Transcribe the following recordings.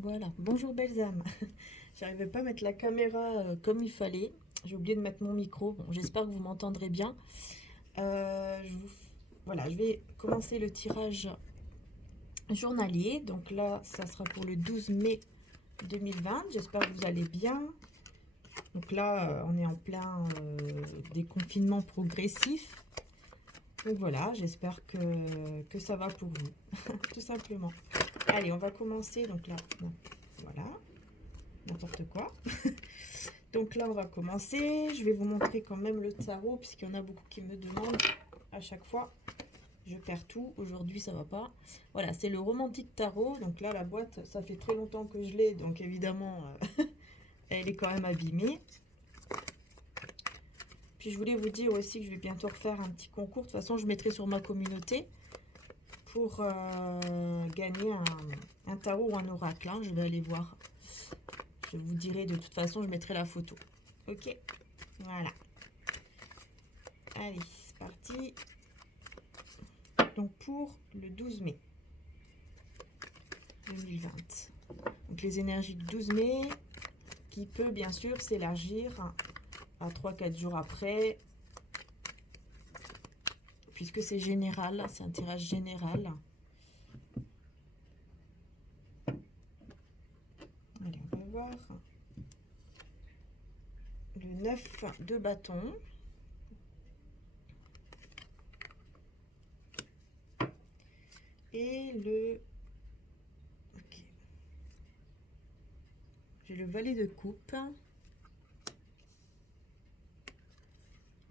Voilà, bonjour belles âmes. J'arrivais pas à mettre la caméra comme il fallait. J'ai oublié de mettre mon micro. Bon, j'espère que vous m'entendrez bien. Voilà, je vais commencer le tirage journalier. Donc là, ça sera pour le 12 mai 2020. J'espère que vous allez bien. Donc là, on est en plein déconfinement progressif. Donc voilà, j'espère que ça va pour vous, tout simplement. Allez, on va commencer. Donc là, bon, voilà, n'importe quoi. Donc là, on va commencer. Je vais vous montrer quand même le tarot, puisqu'il y en a beaucoup qui me demandent à chaque fois. Je perds tout. Aujourd'hui, ça va pas. Voilà, c'est le romantique tarot. Donc là, la boîte, ça fait très longtemps que je l'ai. Donc évidemment, elle est quand même abîmée. Puis je voulais vous dire aussi que je vais bientôt refaire un petit concours. De toute façon, je mettrai sur ma communauté pour gagner un tarot ou un oracle. Hein. Je vais aller voir. Je vous dirai de toute façon, je mettrai la photo. Ok, voilà. Allez, c'est parti. Donc pour le 12 mai 2020. Donc les énergies du 12 mai qui peut bien sûr s'élargir à 3-4 jours après, puisque c'est général, c'est un tirage général. Allez, on va voir. Le 9 de bâton. Et le... Ok. J'ai le valet de coupe.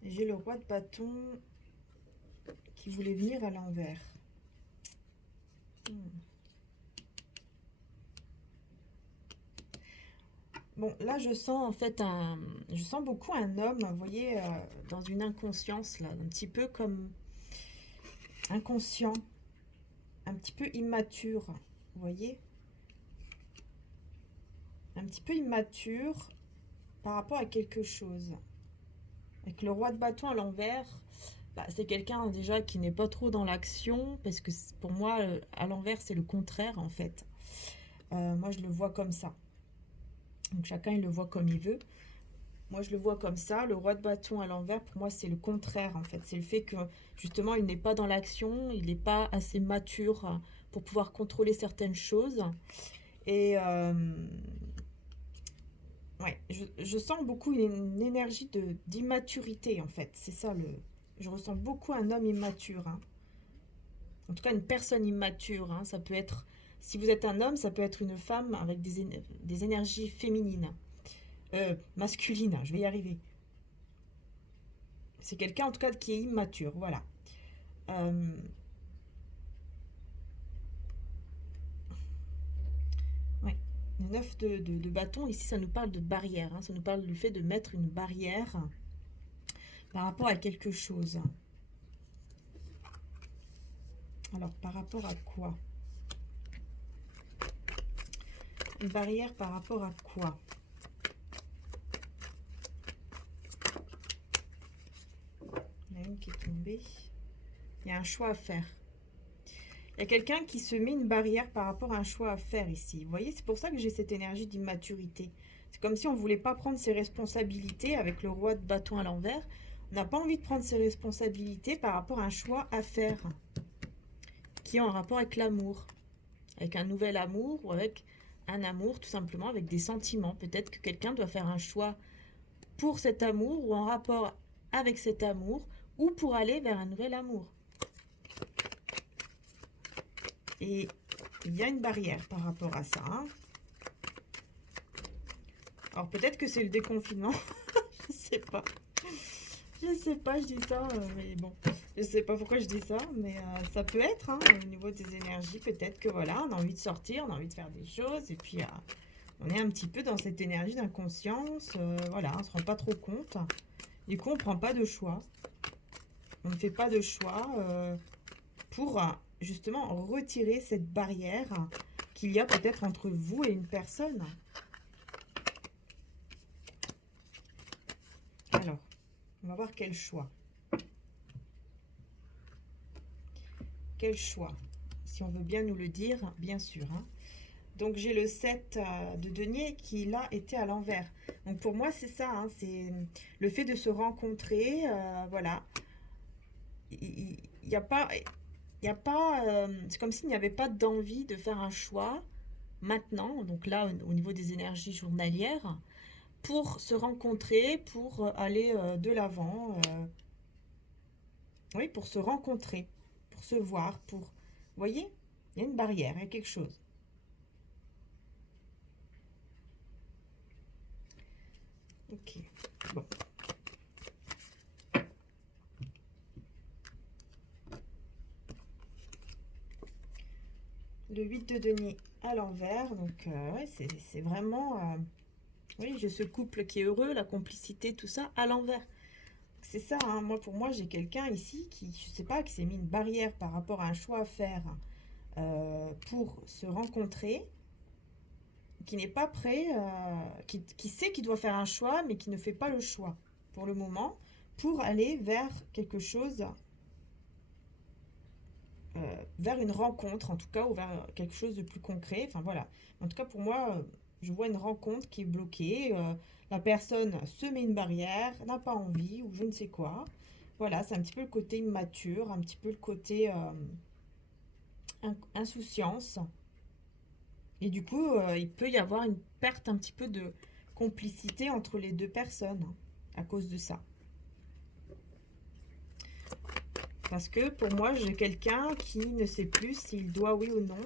J'ai le roi de bâton qui voulait venir à l'envers. Bon, là, je sens en fait je sens beaucoup un homme, vous voyez, dans une inconscience, là, un petit peu comme inconscient, un petit peu immature, vous voyez, un petit peu immature par rapport à quelque chose. Avec le roi de bâton à l'envers, bah, c'est quelqu'un déjà qui n'est pas trop dans l'action, parce que pour moi, à l'envers, c'est le contraire en fait. Moi, je le vois comme ça. Donc chacun, il le voit comme il veut. Moi, je le vois comme ça. Le roi de bâton à l'envers, pour moi, c'est le contraire, en fait. C'est le fait que, justement, il n'est pas dans l'action, il n'est pas assez mature pour pouvoir contrôler certaines choses. Et ouais, je sens beaucoup une énergie d'immaturité, en fait. C'est ça, je ressens beaucoup un homme immature. Hein. En tout cas, une personne immature. Hein. Ça peut être, si vous êtes un homme, ça peut être une femme avec des énergies féminines. Masculines, je vais y arriver. C'est quelqu'un en tout cas qui est immature, voilà. Euh, ouais. Le 9 de bâton, ici ça nous parle de barrière, hein, ça nous parle du fait de mettre une barrière par rapport à quelque chose. Alors par rapport à quoi? Une barrière par rapport à quoi? Il y en a une qui est tombée. Il y a un choix à faire. Il y a quelqu'un qui se met une barrière par rapport à un choix à faire ici. Vous voyez, c'est pour ça que j'ai cette énergie d'immaturité. C'est comme si on ne voulait pas prendre ses responsabilités avec le roi de bâton à l'envers. On n'a pas envie de prendre ses responsabilités par rapport à un choix à faire qui est en rapport avec l'amour, avec un nouvel amour ou avec un amour tout simplement, avec des sentiments. Peut-être que quelqu'un doit faire un choix pour cet amour ou en rapport avec cet amour ou pour aller vers un nouvel amour. Et il y a une barrière par rapport à ça. Hein. Alors peut-être que c'est le déconfinement, je sais pas. Je sais pas, je dis ça, mais bon, je sais pas pourquoi je dis ça, mais ça peut être, hein, au niveau des énergies, peut-être que voilà, on a envie de sortir, on a envie de faire des choses, et puis on est un petit peu dans cette énergie d'inconscience, voilà, on se rend pas trop compte. Du coup, on prend pas de choix, on ne fait pas de choix pour justement retirer cette barrière qu'il y a peut-être entre vous et une personne. Alors, on va voir quel choix. Quel choix? Si on veut bien nous le dire, bien sûr. Hein. Donc j'ai le 7 de denier qui là était à l'envers. Donc pour moi c'est ça, hein, c'est le fait de se rencontrer, voilà. Il n'y a pas, il y a pas, c'est comme s'il n'y avait pas d'envie de faire un choix maintenant, donc là au niveau des énergies journalières, pour se rencontrer, pour aller de l'avant, oui, pour se rencontrer, pour se voir, pour, vous voyez, il y a une barrière, il y a quelque chose. Ok, bon. Le 8 de denier à l'envers, donc ouais, c'est vraiment, oui, j'ai ce couple qui est heureux, la complicité, tout ça, à l'envers. C'est ça, hein, moi, pour moi, j'ai quelqu'un ici qui, je sais pas, qui s'est mis une barrière par rapport à un choix à faire pour se rencontrer, qui n'est pas prêt, qui sait qu'il doit faire un choix, mais qui ne fait pas le choix pour le moment, pour aller vers quelque chose, vers une rencontre en tout cas, ou vers quelque chose de plus concret. Enfin voilà. En tout cas, pour moi, je vois une rencontre qui est bloquée. La personne se met une barrière, n'a pas envie, ou je ne sais quoi. Voilà, c'est un petit peu le côté immature, un petit peu le côté insouciance. Et du coup, il peut y avoir une perte un petit peu de complicité entre les deux personnes hein, à cause de ça. Parce que pour moi, j'ai quelqu'un qui ne sait plus s'il doit oui ou non,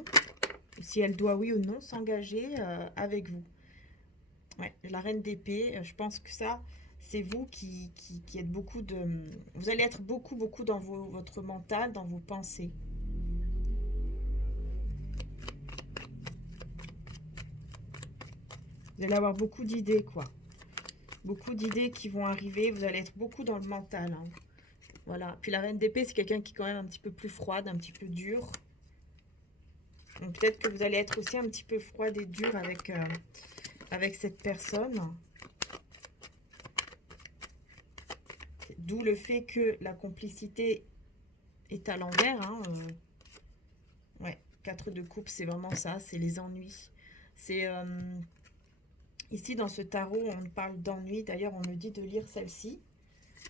si elle doit oui ou non s'engager avec vous. Ouais, la reine d'épée, je pense que ça, c'est vous qui êtes beaucoup de... Vous allez être beaucoup dans votre mental, dans vos pensées. Vous allez avoir beaucoup d'idées, quoi. Beaucoup d'idées qui vont arriver. Vous allez être beaucoup dans le mental. Hein. Voilà. Puis la reine d'épée, c'est quelqu'un qui est quand même un petit peu plus froide, un petit peu dur. Donc peut-être que vous allez être aussi un petit peu froide et dur avec cette personne. D'où le fait que la complicité est à l'envers. Hein, ouais, 4 de coupe, c'est vraiment ça, c'est les ennuis. C'est ici dans ce tarot, on parle d'ennuis. D'ailleurs, on me dit de lire celle-ci.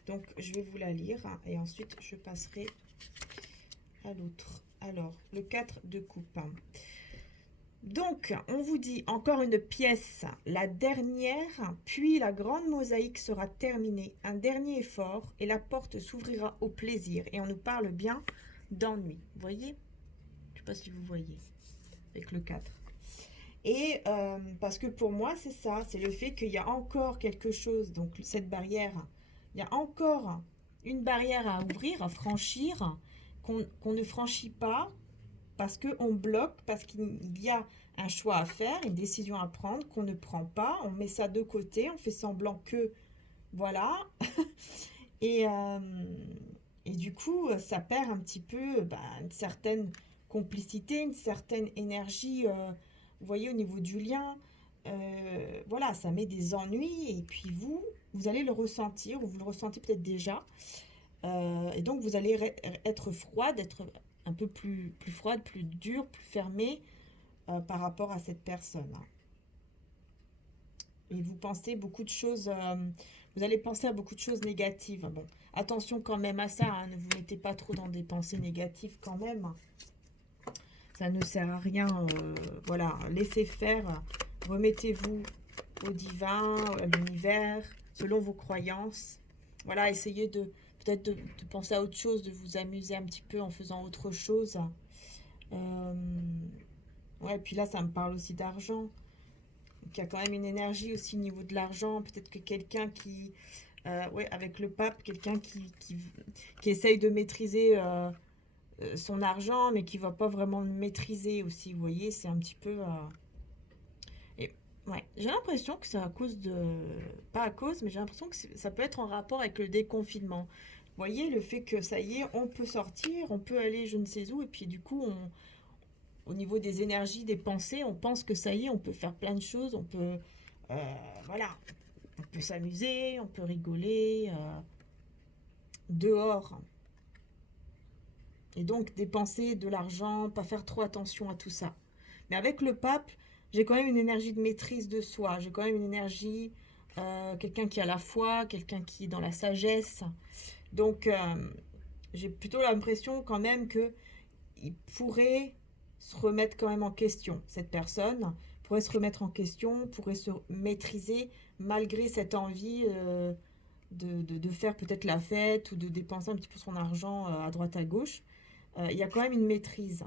Donc, je vais vous la lire et ensuite, je passerai à l'autre. Alors, le 4 de coupe. Donc, on vous dit encore une pièce, la dernière, puis la grande mosaïque sera terminée. Un dernier effort et la porte s'ouvrira au plaisir. Et on nous parle bien d'ennui. Vous voyez? Je ne sais pas si vous voyez avec le 4. Et parce que pour moi, c'est ça, c'est le fait qu'il y a encore quelque chose, donc cette barrière, il y a encore une barrière à ouvrir, à franchir, qu'on ne franchit pas parce qu'on bloque, parce qu'il y a un choix à faire, une décision à prendre qu'on ne prend pas, on met ça de côté, on fait semblant que, voilà, et, euh, et du coup, ça perd un petit peu une certaine complicité, une certaine énergie, vous voyez, au niveau du lien. Voilà, ça met des ennuis et puis vous allez le ressentir, ou vous le ressentez peut-être déjà. Et donc, vous allez être froide, être un peu plus froide, plus dure, plus fermée par rapport à cette personne. Et vous pensez beaucoup de choses, vous allez penser à beaucoup de choses négatives. Bon, attention quand même à ça, hein, ne vous mettez pas trop dans des pensées négatives quand même. Ça ne sert à rien, voilà, laissez faire, remettez-vous au divin, à l'univers, selon vos croyances. Voilà, essayez de peut-être de penser à autre chose, de vous amuser un petit peu en faisant autre chose. Euh, ouais, puis là, ça me parle aussi d'argent. Donc, il y a quand même une énergie aussi au niveau de l'argent. Peut-être que quelqu'un qui, ouais, avec le pape, quelqu'un qui essaye de maîtriser son argent, mais qui va pas vraiment le maîtriser aussi. Vous voyez, c'est un petit peu. Et, ouais, j'ai l'impression que c'est à cause de. Pas à cause, mais j'ai l'impression que ça peut être en rapport avec le déconfinement. Vous voyez, le fait que ça y est, on peut sortir, on peut aller je ne sais où, et puis du coup, au niveau des énergies, des pensées, on pense que ça y est, on peut faire plein de choses, on peut. Voilà, on peut s'amuser, on peut rigoler dehors. Et donc dépenser de l'argent, pas faire trop attention à tout ça. Mais avec le pape, j'ai quand même une énergie de maîtrise de soi. J'ai quand même une énergie, quelqu'un qui a la foi, quelqu'un qui est dans la sagesse. Donc, j'ai plutôt l'impression quand même que il pourrait se remettre quand même en question. Cette personne pourrait se remettre en question, pourrait se maîtriser malgré cette envie de faire peut-être la fête ou de dépenser un petit peu son argent à droite à gauche. Il y a quand même une maîtrise.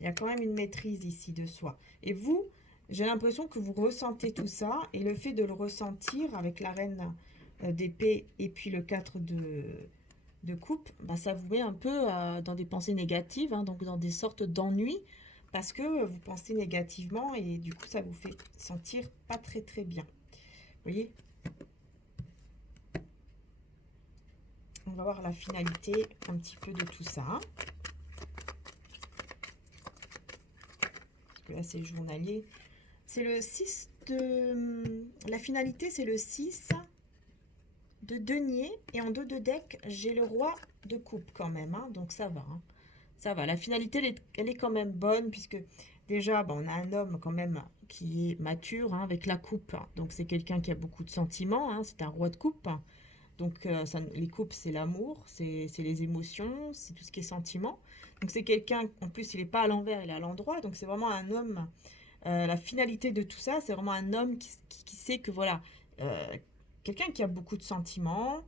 Il y a quand même une maîtrise ici de soi. Et vous, j'ai l'impression que vous ressentez tout ça. Et le fait de le ressentir avec la reine d'épée et puis le 4 de coupe, bah, ça vous met un peu dans des pensées négatives, hein, donc dans des sortes d'ennuis, parce que vous pensez négativement et du coup ça vous fait sentir pas très très bien. Vous voyez? On va voir la finalité un petit peu de tout ça. Parce que là c'est le journalier. C'est le 6 de... La finalité c'est le 6 de denier. Et en dos de deck, j'ai le roi de coupe quand même. Hein, donc ça va. Hein. Ça va. La finalité, elle est quand même bonne. Puisque déjà, bon, on a un homme quand même qui est mature hein, avec la coupe. Donc c'est quelqu'un qui a beaucoup de sentiments. Hein, c'est un roi de coupe. Donc ça, les coupes, c'est l'amour. C'est les émotions. C'est tout ce qui est sentiment. Donc c'est quelqu'un, en plus, il n'est pas à l'envers, il est à l'endroit. Donc c'est vraiment un homme... la finalité de tout ça, c'est vraiment un homme qui sait que voilà, quelqu'un qui a beaucoup de sentiments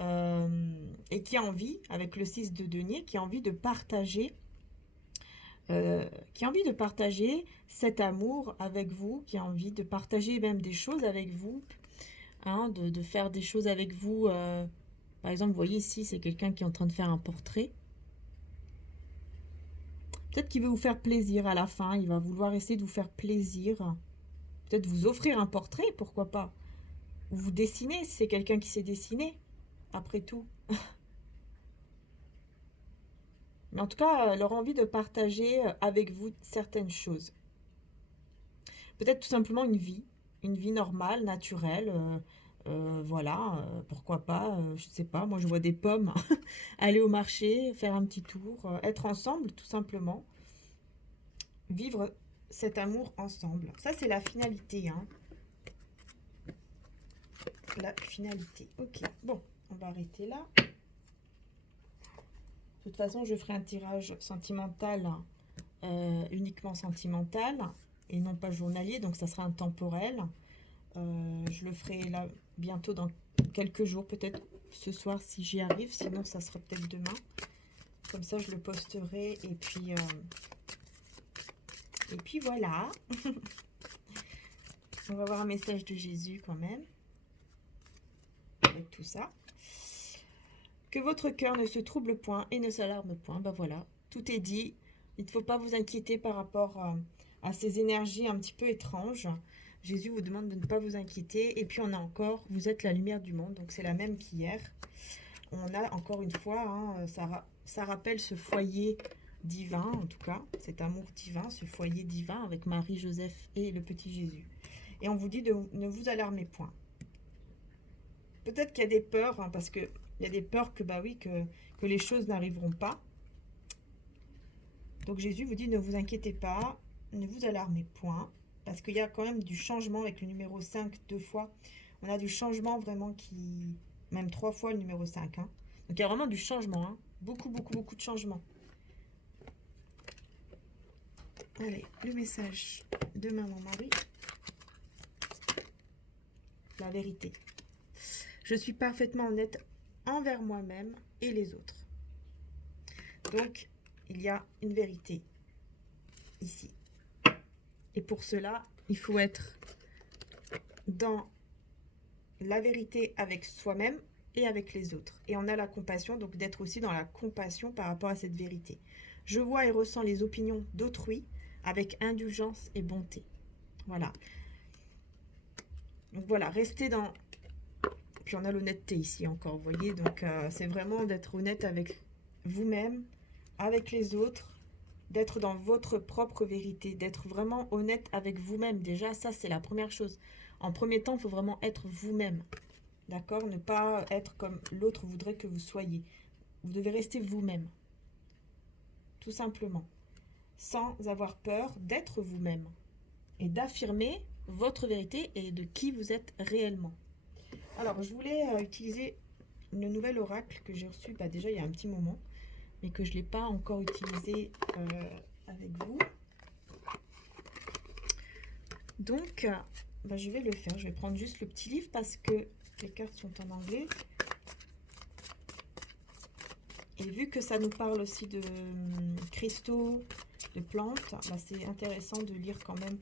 et qui a envie, avec le 6 de denier, qui a envie de partager, cet amour avec vous, qui a envie de partager même des choses avec vous, hein, de faire des choses avec vous. Par exemple, vous voyez ici, c'est quelqu'un qui est en train de faire un portrait. Peut-être qu'il veut vous faire plaisir à la fin, il va vouloir essayer de vous faire plaisir. Peut-être vous offrir un portrait, pourquoi pas. Ou vous dessiner, si c'est quelqu'un qui sait dessiner, après tout. Mais en tout cas, leur envie de partager avec vous certaines choses. Peut-être tout simplement une vie normale, naturelle. Voilà, pourquoi pas, je sais pas, moi je vois des pommes, aller au marché, faire un petit tour, être ensemble tout simplement, vivre cet amour ensemble. Ça c'est la finalité, hein. La finalité. Ok, bon, on va arrêter là. De toute façon, je ferai un tirage sentimental, uniquement sentimental, et non pas journalier, donc ça sera intemporel. Je le ferai là bientôt dans quelques jours, peut-être ce soir si j'y arrive, sinon ça sera peut-être demain. Comme ça, je le posterai, et puis voilà. On va voir un message de Jésus quand même, avec tout ça. Que votre cœur ne se trouble point et ne s'alarme point. Ben voilà, tout est dit. Il ne faut pas vous inquiéter par rapport à ces énergies un petit peu étranges. Jésus vous demande de ne pas vous inquiéter. Et puis on a encore, vous êtes la lumière du monde, donc c'est la même qu'hier. On a encore une fois, hein, ça rappelle ce foyer divin, en tout cas, cet amour divin, ce foyer divin avec Marie, Joseph et le petit Jésus. Et on vous dit de ne vous alarmer point. Peut-être qu'il y a des peurs, hein, parce que il y a des peurs que, bah oui, que les choses n'arriveront pas. Donc Jésus vous dit, ne vous inquiétez pas, ne vous alarmez point, parce qu'il y a quand même du changement avec le numéro 5 deux fois. On a du changement vraiment qui... Même 3 fois le numéro 5. Hein. Donc il y a vraiment du changement. Hein. Beaucoup, beaucoup, beaucoup de changements. Allez, le message de maman Marie. La vérité. Je suis parfaitement honnête envers moi-même et les autres. Donc, il y a une vérité ici. Et pour cela, il faut être dans la vérité avec soi-même et avec les autres. Et on a la compassion, donc d'être aussi dans la compassion par rapport à cette vérité. Je vois et ressens les opinions d'autrui avec indulgence et bonté. Voilà. Donc voilà, restez dans... Puis on a l'honnêteté ici encore, vous voyez. Donc c'est vraiment d'être honnête avec vous-même, avec les autres, d'être dans votre propre vérité, d'être vraiment honnête avec vous-même. Déjà, ça, c'est la première chose. En premier temps, il faut vraiment être vous-même. D'accord? Ne pas être comme l'autre voudrait que vous soyez. Vous devez rester vous-même. Tout simplement. sans avoir peur d'être vous-même et d'affirmer votre vérité et de qui vous êtes réellement. Alors, je voulais utiliser une nouvelle oracle que j'ai reçue déjà il y a un petit moment, mais que je ne l'ai pas encore utilisé avec vous. Donc, je vais le faire. Je vais prendre juste le petit livre parce que les cartes sont en anglais. Et vu que ça nous parle aussi de cristaux, de plantes, c'est intéressant de lire quand même.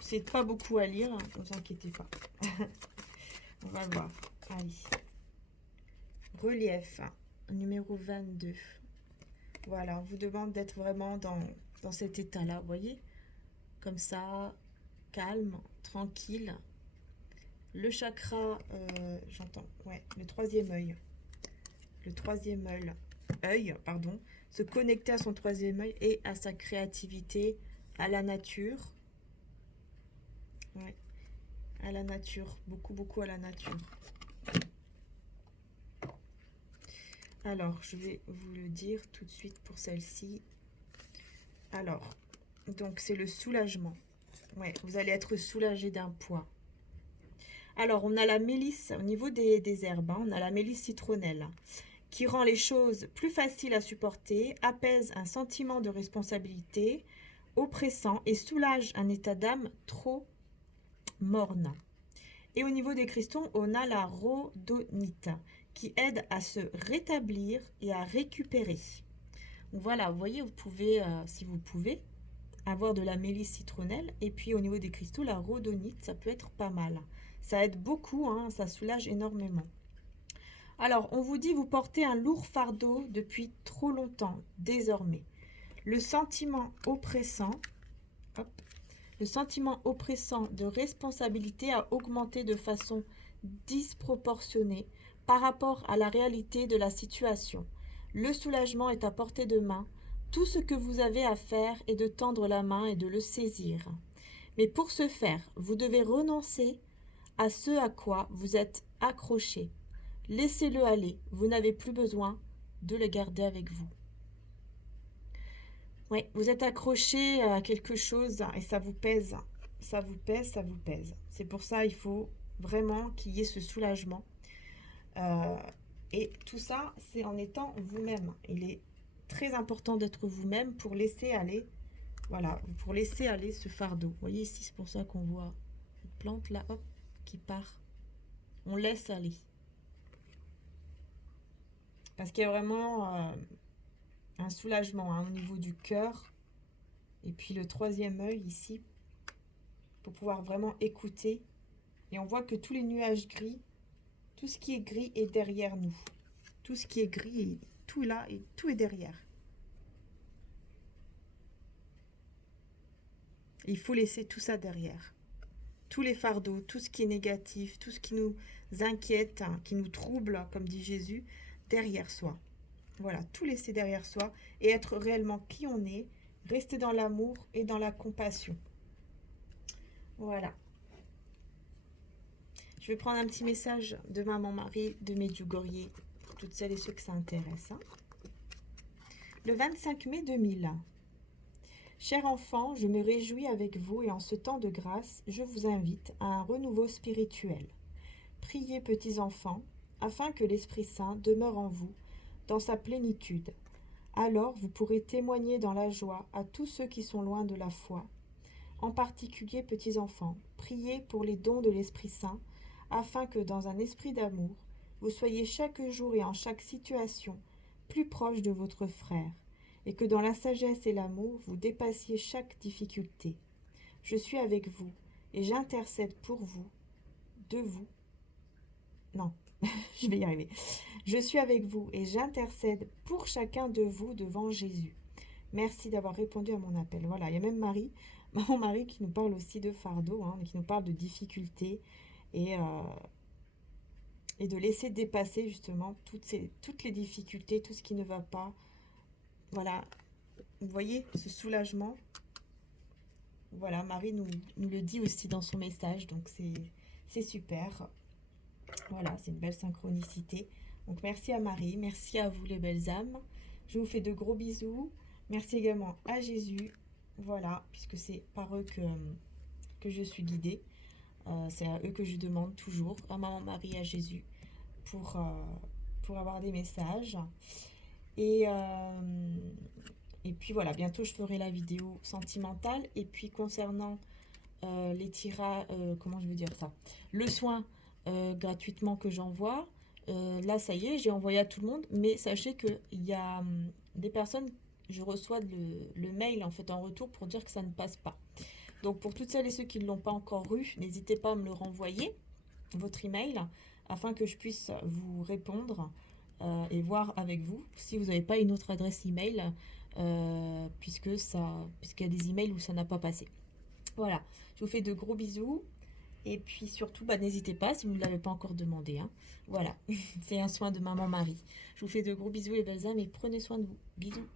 C'est pas beaucoup à lire, ne vous inquiétez pas. On va voir. Allez. Relief, numéro 22. Voilà, on vous demande d'être vraiment dans cet état-là, vous voyez? Comme ça, calme, tranquille. Le chakra, j'entends, ouais, le troisième œil. Le troisième œil, pardon, se connecter à son troisième œil et à sa créativité, à la nature. Ouais, à la nature, beaucoup à la nature. Alors, je vais vous le dire tout de suite pour celle-ci. Alors, donc c'est le soulagement. Ouais, vous allez être soulagé d'un poids. Alors, on a la mélisse, au niveau des herbes, on a la mélisse citronnelle, qui rend les choses plus faciles à supporter, apaise un sentiment de responsabilité oppressant et soulage un état d'âme trop morne. Et au niveau des cristaux, on a la rhodonite, qui aide à se rétablir et à récupérer. Voilà, vous voyez, vous pouvez, si vous pouvez, avoir de la mélisse citronnelle. Et puis au niveau des cristaux, la rhodonite, ça peut être pas mal. Ça aide beaucoup, ça soulage énormément. Alors, on vous dit, vous portez un lourd fardeau depuis trop longtemps, désormais. Le sentiment oppressant, le sentiment oppressant de responsabilité a augmenté de façon disproportionnée par rapport à la réalité de la situation. Le soulagement est à portée de main. Tout ce que vous avez à faire est de tendre la main et de le saisir. Mais pour ce faire, vous devez renoncer à ce à quoi vous êtes accroché. Laissez-le aller. Vous n'avez plus besoin de le garder avec vous. Oui, vous êtes accroché à quelque chose et ça vous pèse. Ça vous pèse, ça vous pèse. C'est pour ça qu'il faut vraiment qu'il y ait ce soulagement. Et tout ça, c'est en étant vous-même. Il est très important d'être vous-même pour laisser aller, voilà, pour laisser aller ce fardeau. Vous voyez ici, c'est pour ça qu'on voit cette plante là, hop, qui part. On laisse aller. Parce qu'il y a vraiment un soulagement au niveau du cœur. Et puis le troisième œil ici, pour pouvoir vraiment écouter. Et on voit que tous les nuages gris, tout ce qui est gris est derrière nous. Tout ce qui est gris, tout là, et tout est derrière. Et il faut laisser tout ça derrière. Tous les fardeaux, tout ce qui est négatif, tout ce qui nous inquiète, qui nous trouble, comme dit Jésus, derrière soi. Voilà, tout laisser derrière soi et être réellement qui on est, rester dans l'amour et dans la compassion. Voilà. Je vais prendre un petit message de Maman Marie de Medjugorje pour toutes celles et ceux que ça intéresse. Le 25 mai 2000. Cher enfant, je me réjouis avec vous et en ce temps de grâce, je vous invite à un renouveau spirituel. Priez, petits enfants, afin que l'Esprit Saint demeure en vous dans sa plénitude. Alors vous pourrez témoigner dans la joie à tous ceux qui sont loin de la foi. En particulier, petits enfants, priez pour les dons de l'Esprit Saint, afin que dans un esprit d'amour, vous soyez chaque jour et en chaque situation plus proche de votre frère, et que dans la sagesse et l'amour, vous dépassiez chaque difficulté. Je suis avec vous, et j'intercède pour vous, de vous. Non, je vais y arriver. Je suis avec vous, et j'intercède pour chacun de vous devant Jésus. Merci d'avoir répondu à mon appel. Voilà, il y a même mon mari qui nous parle aussi de fardeau, qui nous parle de difficultés, et de laisser dépasser justement toutes les difficultés, tout ce qui ne va pas. Voilà, vous voyez ce soulagement. Voilà, Marie nous le dit aussi dans son message, donc c'est super. Voilà, c'est une belle synchronicité. Donc merci à Marie, merci à vous les belles âmes. Je vous fais de gros bisous. Merci également à Jésus, voilà, puisque c'est par eux que je suis guidée. C'est à eux que je demande toujours, à Maman Marie, à Jésus, pour, pour avoir des messages. Et, et puis voilà, bientôt je ferai la vidéo sentimentale. Et puis concernant les tirages, comment je veux dire ça, le soin gratuitement que j'envoie, là ça y est, j'ai envoyé à tout le monde. Mais sachez qu'il y a des personnes, je reçois le mail en fait en retour pour dire que ça ne passe pas. Donc pour toutes celles et ceux qui ne l'ont pas encore eu, n'hésitez pas à me le renvoyer, votre email, afin que je puisse vous répondre et voir avec vous si vous n'avez pas une autre adresse email, puisqu'il y a des emails où ça n'a pas passé. Voilà, je vous fais de gros bisous. Et puis surtout, bah, n'hésitez pas si vous ne l'avez pas encore demandé. Hein. Voilà, c'est un soin de Maman Marie. Je vous fais de gros bisous les belles âmes et prenez soin de vous. Bisous.